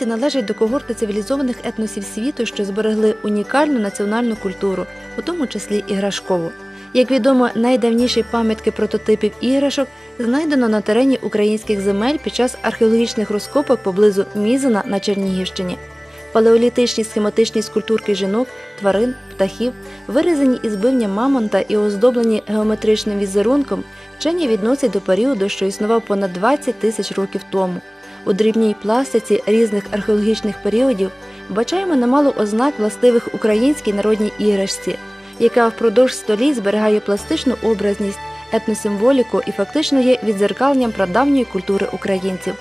Українці належать до когорти цивілізованих етносів світу, що зберегли унікальну національну культуру, у тому числі іграшкову. Як відомо, найдавніші пам'ятки прототипів іграшок знайдено на терені українських земель під час археологічних розкопок поблизу Мізина на Чернігівщині. Палеолітичні схематичні скульптурки жінок, тварин, птахів, вирізані із бивня мамонта і оздоблені геометричним візерунком, вчені відносять до періоду, що існував понад 20 тисяч років тому. У дрібній пластиці різних археологічних періодів бачаємо немало ознак властивих українській народній іграшці, яка впродовж століть зберігає пластичну образність, етносимволіку і фактично є відзеркаленням прадавньої культури українців.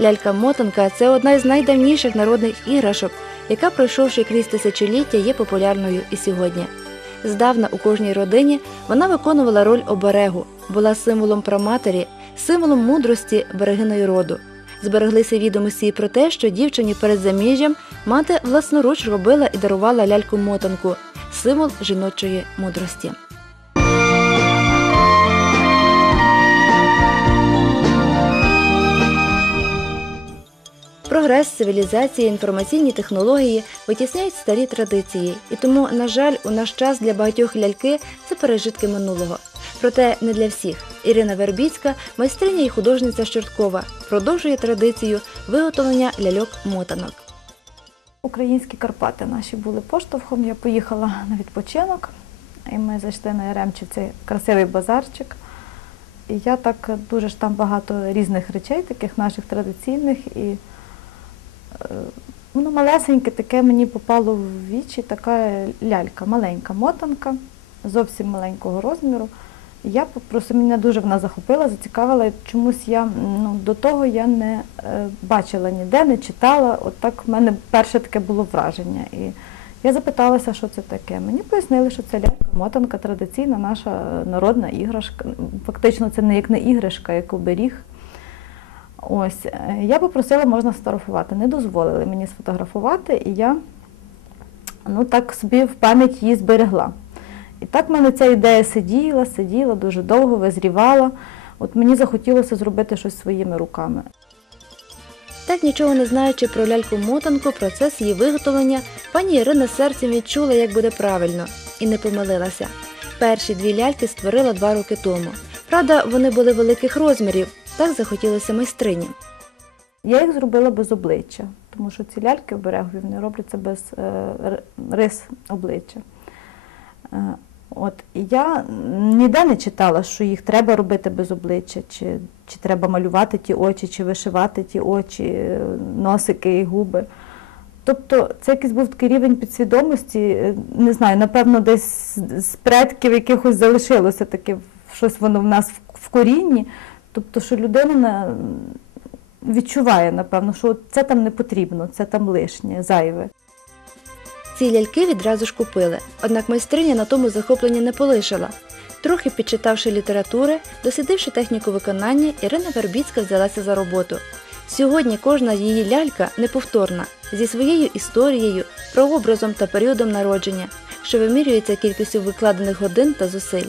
Лялька-мотанка це одна із найдавніших народних іграшок, яка, пройшовши крізь тисячоліття, є популярною і сьогодні. Здавна у кожній родині вона виконувала роль оберегу, була символом праматері, символом мудрості берегиної роду. Збереглися відомості і про те, що дівчині перед заміжжям мати власноруч робила і дарувала ляльку-мотанку символ жіночої мудрості. Прогрес, цивілізація, інформаційні технології витісняють старі традиції, і тому, на жаль, у наш час для багатьох ляльки це пережитки минулого. Проте не для всіх. Ірина Вербіцька, майстриня і художниця з Чорткова, продовжує традицію виготовлення ляльок-мотанок. Українські Карпати наші були поштовхом. Я поїхала на відпочинок, і ми зайшли на Яремчі в цей красивий базарчик. І я так дуже ж там багато різних речей, таких наших традиційних. І е, воно малесеньке, таке мені попало в вічі, така лялька, маленька мотанка, зовсім маленького розміру. Я просто мене дуже вона захопила, зацікавила. Чомусь я ну, до того я не е, бачила ніде, не читала. От так в мене перше таке було враження. І я запиталася, що це таке. Мені пояснили, що це лялька, мотанка, традиційна наша е, народна іграшка. Фактично, це не як не іграшка, як оберіг. Ось, е, я попросила, можна сфотографувати. Не дозволили мені сфотографувати, і я ну, так собі в пам'ять її зберегла. І так в мене ця ідея сиділа, сиділа, дуже довго визрівала. От мені захотілося зробити щось своїми руками. Так нічого не знаючи про ляльку-мотанку, процес її виготовлення, пані Ірина серцем відчула, як буде правильно, і не помилилася. Перші дві ляльки створила два роки тому. Правда, вони були великих розмірів, так захотілося майстрині. Я їх зробила без обличчя, тому що ці ляльки оберегові вони робляться без е, рис обличчя. Е, От я ніде не читала, що їх треба робити без обличчя, чи, чи треба малювати ті очі, чи вишивати ті очі, е, носики і губи. Тобто це якийсь був такий рівень підсвідомості, е, не знаю, напевно, десь з- предків якихось залишилося таке щось воно в нас в корінні. Тобто, що людина відчуває, напевно, що це там не потрібно, це там лишнє, зайве. Ці ляльки відразу ж купили, однак майстриня на тому захоплення не полишила. Трохи підчитавши літератури, дослідивши техніку виконання, Ірина Вербіцька взялася за роботу. Сьогодні кожна її лялька неповторна, зі своєю історією, прообразом та періодом народження, що вимірюється кількістю викладених годин та зусиль.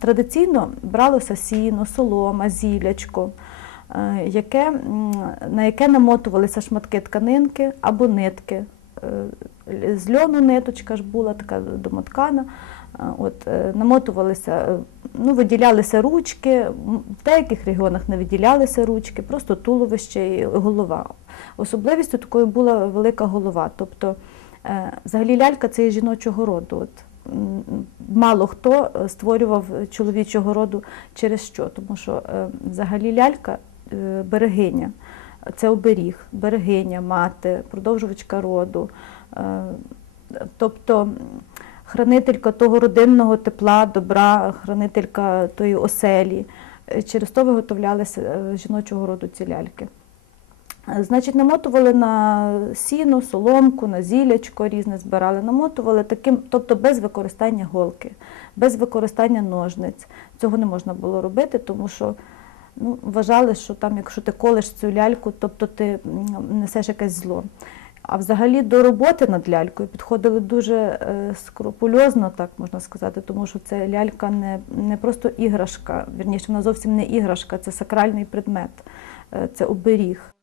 Традиційно бралося сіно, солома, зілячко, е, яке, на яке намотувалися шматки тканинки або нитки. З льону ниточка ж була така домоткана. Е, От, е, намотувалися, е, ну, виділялися ручки, в деяких регіонах не виділялися ручки, просто туловище і голова. Особливістю такою була велика голова. Тобто, взагалі лялька це є жіночого роду. От, мало хто створював чоловічого роду через що, тому що взагалі лялька берегиня, це оберіг, берегиня, мати, продовжувачка роду. Е, Тобто хранителька того родинного тепла, добра, хранителька тої оселі. Е, Через то виготовлялися е, жіночого роду ці ляльки. Значить, намотували на сіно, соломку, на зілячко різне збирали, намотували таким, тобто без використання голки, без використання ножниць. Цього не можна було робити, тому що ну, вважали, що там, якщо ти колиш цю ляльку, тобто ти несеш якесь зло. А взагалі до роботи над лялькою підходили дуже е, скрупульозно, так можна сказати, тому що це лялька не, не просто іграшка, вірніше, вона зовсім не іграшка, це сакральний предмет, е, це оберіг.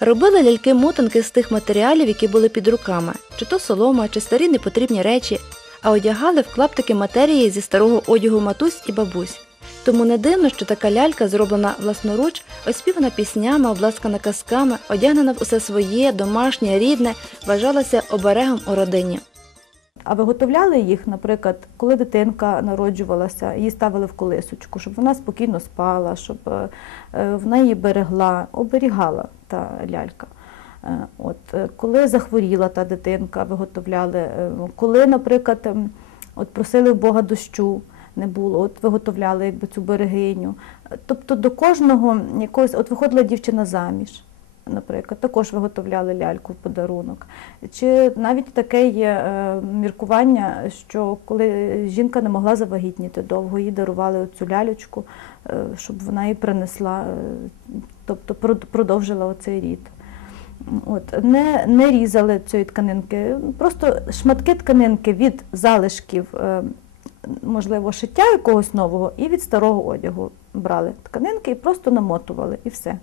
Робили ляльки-мотанки з тих матеріалів, які були під руками, чи то солома, чи старі непотрібні речі, а одягали в клаптики матерії зі старого одягу матусь і бабусь. Тому не дивно, що така лялька, зроблена власноруч, оспівана піснями, обласкана казками, одягнена в усе своє, домашнє, рідне, вважалася оберегом у родині. А виготовляли їх, наприклад, коли дитинка народжувалася, її ставили в колисочку, щоб вона спокійно спала, щоб е, е, вона її берегла, оберігала та лялька. Е, От, коли захворіла та дитинка, виготовляли. Коли, наприклад, ем, от просили в Бога дощу, не було, от виготовляли якби цю берегиню. Тобто до кожного якогось, от виходила дівчина заміж. Наприклад, також виготовляли ляльку в подарунок. Чи навіть таке є е, міркування, що коли жінка не могла завагітніти довго, їй дарували цю лялечку, е, щоб вона її принесла, е, тобто продовжила оцей рід. От, не, не різали цієї тканинки, просто шматки тканинки від залишків, можливо, шиття якогось нового і від старого одягу брали тканинки і просто намотували, і все.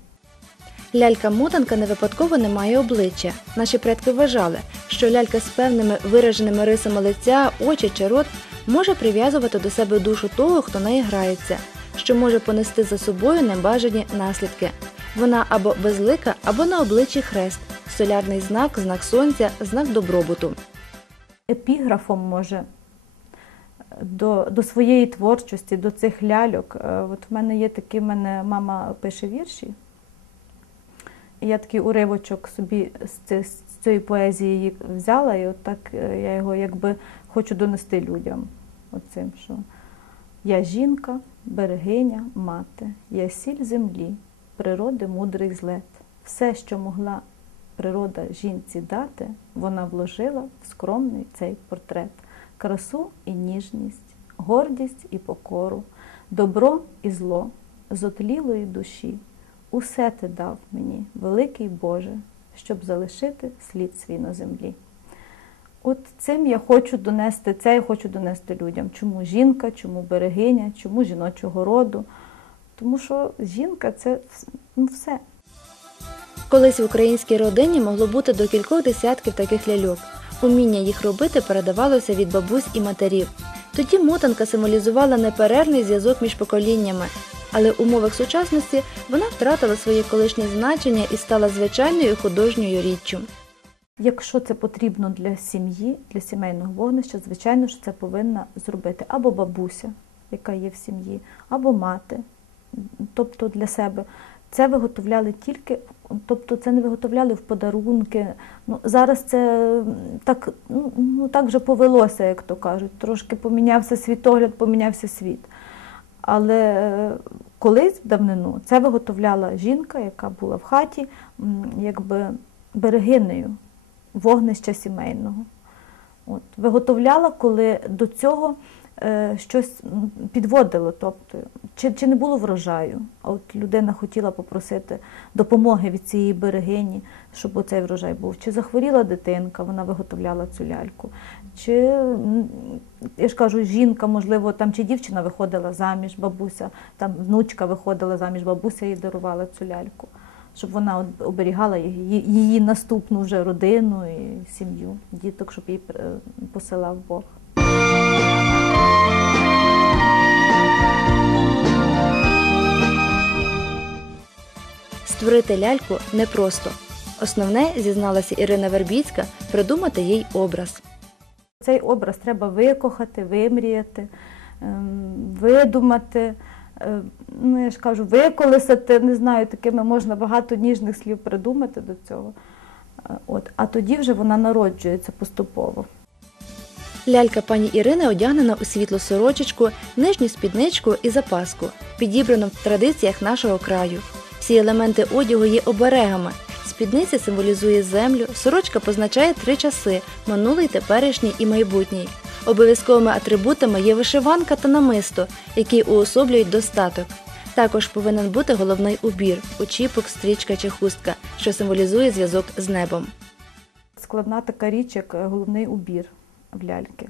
Лялька-мотанка не випадково не має обличчя. Наші предки вважали, що лялька з певними вираженими рисами лиця, очі чи рот може прив'язувати до себе душу того, хто неї грається, що може понести за собою небажані наслідки. Вона або безлика, або на обличчі хрест, солярний знак, знак сонця, знак добробуту. епіграфом може до, до своєї творчості, до цих ляльок. Е, От в мене є такі, в мене мама пише вірші. І я такий уривочок собі з, цієї поезії взяла, і от так е, я його якби хочу донести людям. Оцим, що я жінка, берегиня, мати, я сіль землі, природи мудрий злет. Все, що могла природа жінці дати, вона вложила в скромний цей портрет красу і ніжність, гордість і покору, добро і зло, з отлілої душі. Усе ти дав мені, великий Боже, щоб залишити слід свій на землі. От цим я хочу донести, це я хочу донести людям. Чому жінка, чому берегиня, чому жіночого роду. Тому що жінка це ну, все. Колись в українській родині могло бути до кількох десятків таких ляльок. Уміння їх робити передавалося від бабусь і матерів. Тоді мотанка символізувала неперервний зв'язок між поколіннями, але в умовах сучасності вона втратила своє колишнє значення і стала звичайною художньою річчю. Якщо це потрібно для сім'ї, для сімейного вогнища, звичайно, що це повинна зробити або бабуся, яка є в сім'ї, або мати, тобто для себе. Це виготовляли тільки, тобто це не виготовляли в подарунки. Ну, зараз це так, ну, ну, так вже повелося, як то кажуть. Трошки помінявся світогляд, помінявся світ. Але е, колись в давнину це виготовляла жінка, яка була в хаті, якби берегинею вогнища сімейного. От, виготовляла, коли до цього щось підводило, тобто, чи, чи не було врожаю, а от людина хотіла попросити допомоги від цієї берегині, щоб оцей врожай був. Чи захворіла дитинка, вона виготовляла цю ляльку. Чи, я ж кажу, жінка, можливо, там чи дівчина виходила заміж, бабуся, там внучка виходила заміж, бабуся їй дарувала цю ляльку щоб вона оберігала її, її наступну вже родину і сім'ю, діток, щоб її е, посилав Бог. Створити ляльку непросто. Основне, зізналася Ірина Вербіцька, придумати їй образ. Цей образ треба викохати, вимріяти, ем, видумати, е, ну я ж кажу, виколесати, не знаю, такими можна багато ніжних слів придумати до цього. Е, От, а тоді вже вона народжується поступово. Лялька пані Ірини одягнена у світлу сорочечку, нижню спідничку і запаску, підібрану в традиціях нашого краю. Всі елементи одягу є оберегами. Спідниця символізує землю, сорочка позначає три часи минулий, теперішній і майбутній. Обов'язковими атрибутами є вишиванка та намисто, які уособлюють достаток. Також повинен бути головний убір очіпок, стрічка чи хустка, що символізує зв'язок з небом. складна така річ, як е, головний убір в ляльки.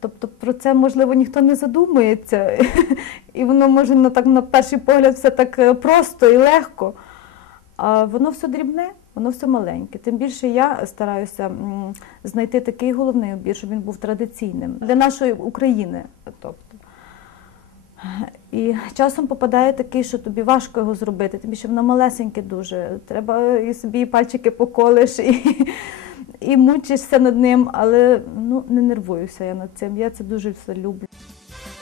Тобто про це, можливо, ніхто не задумується, і воно може на, так, на перший погляд все так е, просто і легко. А воно все дрібне, воно все маленьке. Тим більше я стараюся знайти такий головний убір, щоб він був традиційним для нашої України. Тобто. І часом попадає такий, що тобі важко його зробити, тим більше воно малесеньке дуже. Треба і собі пальчики поколиш, і, і мучишся над ним, але ну, не нервуюся я над цим. Я це дуже все люблю.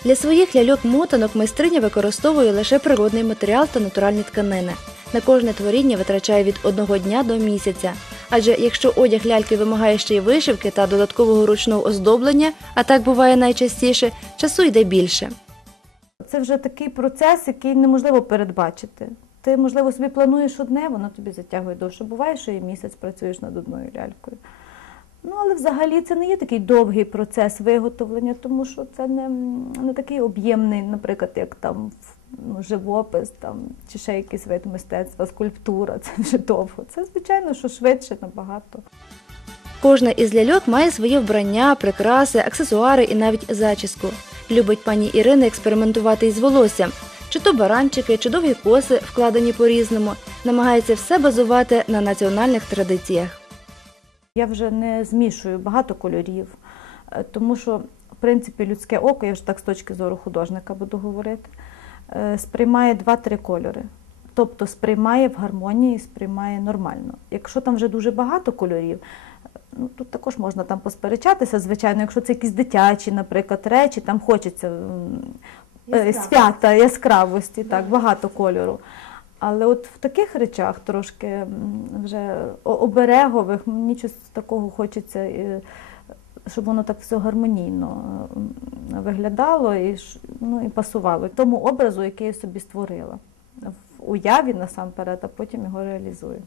Для своїх ляльок-мотанок майстриня використовує лише природний матеріал та натуральні тканини. На кожне творіння витрачає від одного дня до місяця. Адже якщо одяг ляльки вимагає ще й вишивки та додаткового ручного оздоблення, а так буває найчастіше, часу йде більше. Це вже такий процес, який неможливо передбачити. Ти, можливо, собі плануєш одне, воно тобі затягує довше. Буває, що і місяць працюєш над одною лялькою. Ну, але взагалі це не є такий довгий процес виготовлення, тому що це не, не такий об'ємний, наприклад, як там ну, живопис там, чи ще якийсь вид мистецтва, скульптура. Це вже довго. Це, звичайно, що швидше набагато. Кожна із ляльок має своє вбрання, прикраси, аксесуари і навіть зачіску. Любить пані Ірина експериментувати із волоссям. Чи то баранчики, чи довгі коси, вкладені по-різному, намагається все базувати на національних традиціях. Я вже не змішую багато кольорів, е, тому що, в принципі, людське око, я вже так з точки зору художника буду говорити, е, сприймає два-три кольори. Тобто сприймає в гармонії, сприймає нормально. Якщо там вже дуже багато кольорів, ну тут також можна там посперечатися, звичайно, якщо це якісь дитячі, наприклад, речі, там хочеться е, свята, яскравості, так, багато кольору. Але от в таких речах трошки вже оберегових, мені щось такого хочеться, е, щоб воно так все гармонійно виглядало і, ну, і пасувало тому образу, який я собі створила. В уяві насамперед, а потім його реалізую.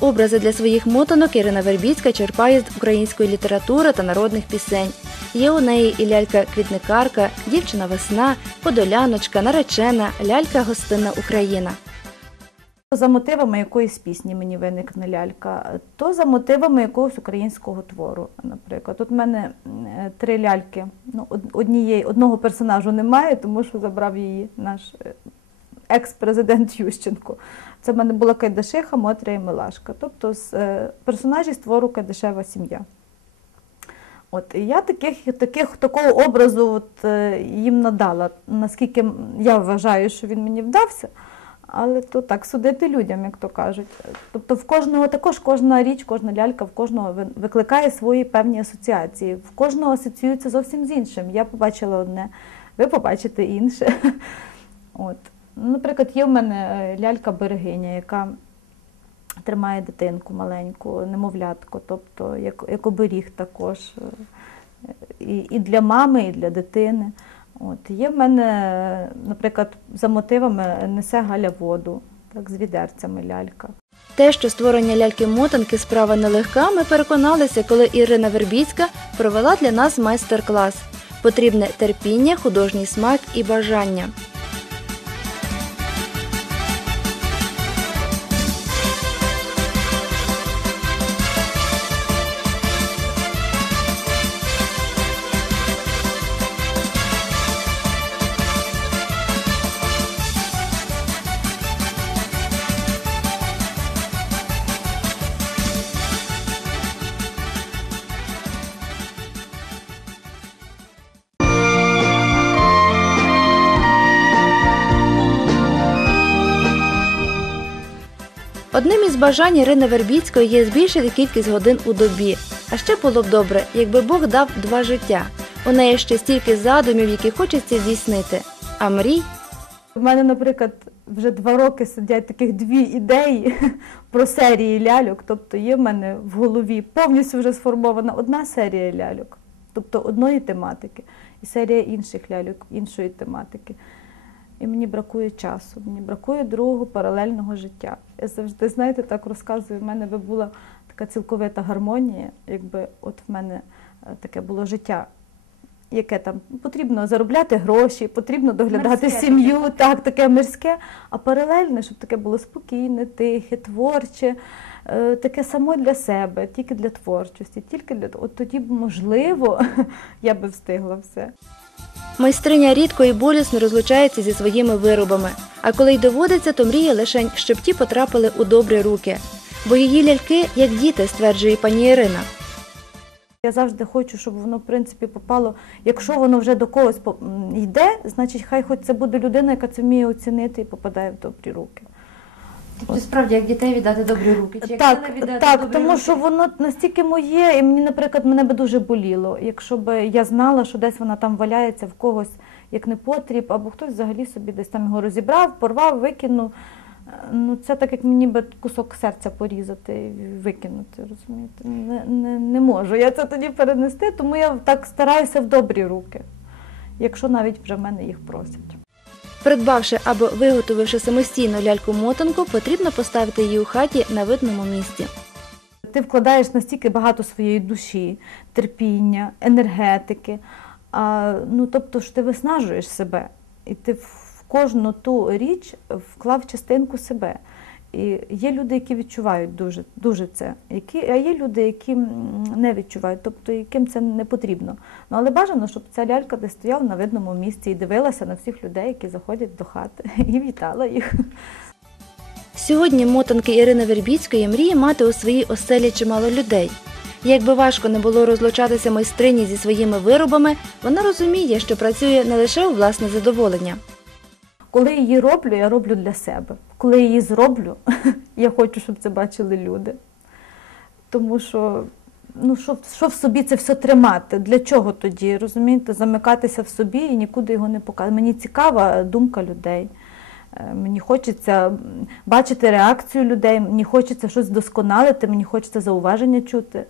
Образи для своїх мотанок Ірина Вербіцька черпає з української літератури та народних пісень. Є у неї і лялька-квітникарка, дівчина весна, подоляночка, наречена, лялька гостинна Україна. За мотивами якоїсь пісні мені виникне лялька, то за мотивами якогось українського твору, наприклад. Тут в мене е, три ляльки. Ну, однієї, одного персонажу немає, тому що забрав її наш е, екс-президент Ющенко. Це в мене була Кайдашиха, Мотря і Милашка. Тобто з е, персонажів з твору Кайдашева сім'я. От, і я таких, таких, такого образу от, е, їм надала, наскільки я вважаю, що він мені вдався. Але то так судити людям, як то кажуть. Тобто в кожного також кожна річ, кожна лялька в кожного викликає свої певні асоціації. В кожного асоціюється зовсім з іншим. Я побачила одне, ви побачите інше. От. Наприклад, є в мене е, лялька-берегиня, яка тримає дитинку маленьку, немовлятко, тобто як, як оберіг також і, і для мами, і для дитини. От. Є в мене, наприклад, за мотивами несе Галя воду, так, з відерцями лялька. Те, що створення ляльки-мотанки справа нелегка, ми переконалися, коли Ірина Вербіцька провела для нас майстер-клас. Потрібне терпіння, художній смак і бажання. Бажань Ірини Вербіцької є збільшити кількість годин у добі. А ще було б добре, якби Бог дав два життя. У неї ще стільки задумів, які хочеться здійснити. А мрій У мене, наприклад, вже два роки сидять таких дві ідеї про серії ляльок. Тобто є в мене в голові повністю вже сформована одна серія ляльок, тобто одної тематики, і серія інших ляльок, іншої тематики. І мені бракує часу, мені бракує другого паралельного життя. Я завжди, знаєте, так розказую, в мене би була така цілковита гармонія, якби от в мене е, таке було життя яке там потрібно заробляти гроші, потрібно доглядати Мирське сім'ю, так, таке мирське, а паралельне, щоб таке було спокійне, тихе, творче, е, таке само для себе, тільки для творчості, тільки для от тоді б, можливо, я би встигла все. Майстриня рідко і болісно розлучається зі своїми виробами, а коли й доводиться, то мріє лише, щоб ті потрапили у добрі руки. Бо її ляльки як діти, стверджує пані Ірина. Я завжди хочу, щоб воно в принципі попало. Якщо воно вже до когось йде, значить хай хоч це буде людина, яка це вміє оцінити і попадає в добрі руки. Тобто справді як дітей віддати добрі руки? Чи Так, так, тому що воно настільки моє, і мені, наприклад, мене би дуже боліло, якщо б я знала, що десь вона там валяється в когось як не потріб, або хтось взагалі собі десь там його розібрав, порвав, викинув. Ну, це так, як мені би кусок серця порізати і викинути, розумієте? Не, не, не можу я це тоді перенести, тому я так стараюся в добрі руки, якщо навіть вже в мене їх просять. Придбавши або виготовивши самостійно ляльку-мотанку, потрібно поставити її у хаті на видному місці. Ти вкладаєш настільки багато своєї душі, терпіння, енергетики. А, ну, тобто ж ти виснажуєш себе, і ти в кожну ту річ вклав частинку себе. І є люди, які відчувають дуже, дуже це, які, а є люди, які не відчувають, тобто яким це не потрібно. Ну, але бажано, щоб ця лялька десь стояла на видному місці і дивилася на всіх людей, які заходять до хати, і вітала їх. Сьогодні мотанки Ірини Вербіцької мріє мати у своїй оселі чимало людей. Як би важко не було розлучатися майстрині зі своїми виробами, вона розуміє, що працює не лише у власне задоволення. Коли її роблю, я роблю для себе. Коли її зроблю, я хочу, щоб це бачили люди. Тому що, ну, що, що в собі це все тримати? Для чого тоді? Розумієте, замикатися в собі і нікуди його не показувати. Мені цікава думка людей. Е, Мені хочеться бачити реакцію людей, мені хочеться щось вдосконалити, мені хочеться зауваження чути.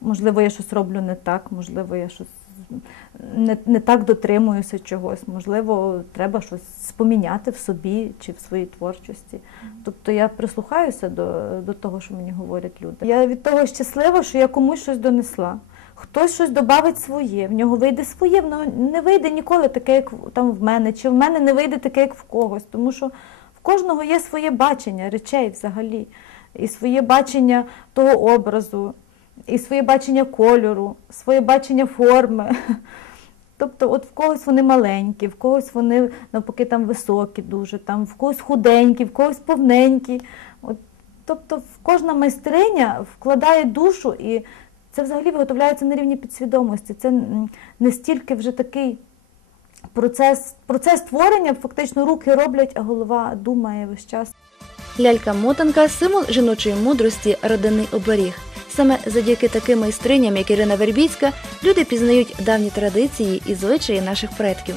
Можливо, я щось роблю не так, можливо, я щось не, не так дотримуюся чогось, можливо, треба щось поміняти в собі чи в своїй творчості. Тобто я прислухаюся до, до того, що мені говорять люди. Я від того щаслива, що я комусь щось донесла. Хтось щось додавить своє, в нього вийде своє, воно не вийде ніколи таке, як там в мене, чи в мене не вийде таке, як в когось. Тому що в кожного є своє бачення речей взагалі, і своє бачення того образу, і своє бачення кольору, своє бачення форми. Тобто, от в когось вони маленькі, в когось вони навпаки там високі дуже, там в когось худенькі, в когось повненькі. От, тобто, кожна майстриня вкладає душу, і це взагалі виготовляється на рівні підсвідомості. Це не стільки вже такий процес, процес творення, фактично руки роблять, а голова думає весь час. Лялька-мотанка символ жіночої мудрості, родинний оберіг. Саме завдяки таким майстриням, як Ірина Вербіцька, люди пізнають давні традиції і звичаї наших предків.